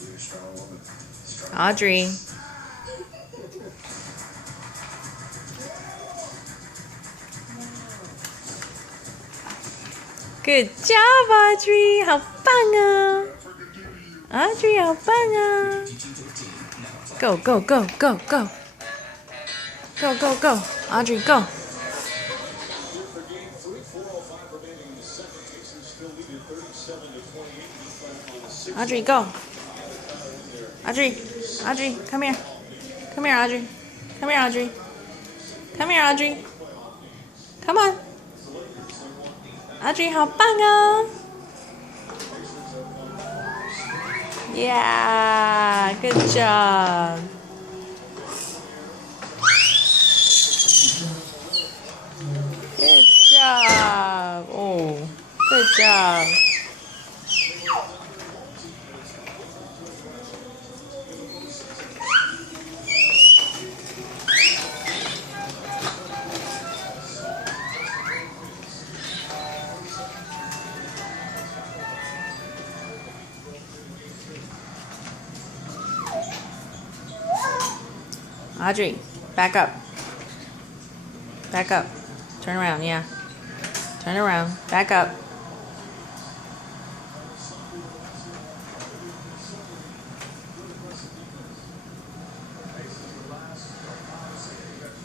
You're a strong woman. Audrey. Good job, Audrey. 好棒啊 Audrey 好棒啊 Go, go, go, go, go. Go, go, go. Audrey, go. Audrey, go. Audrey, Audrey, come here. Come here, Audrey. Come here, Audrey. Come here, Audrey. Come on. Audrey 好棒哦 Yeah, good job. Good job. Oh, good job. Audrey, back up. Back up. Turn around, yeah. Turn around. Back up.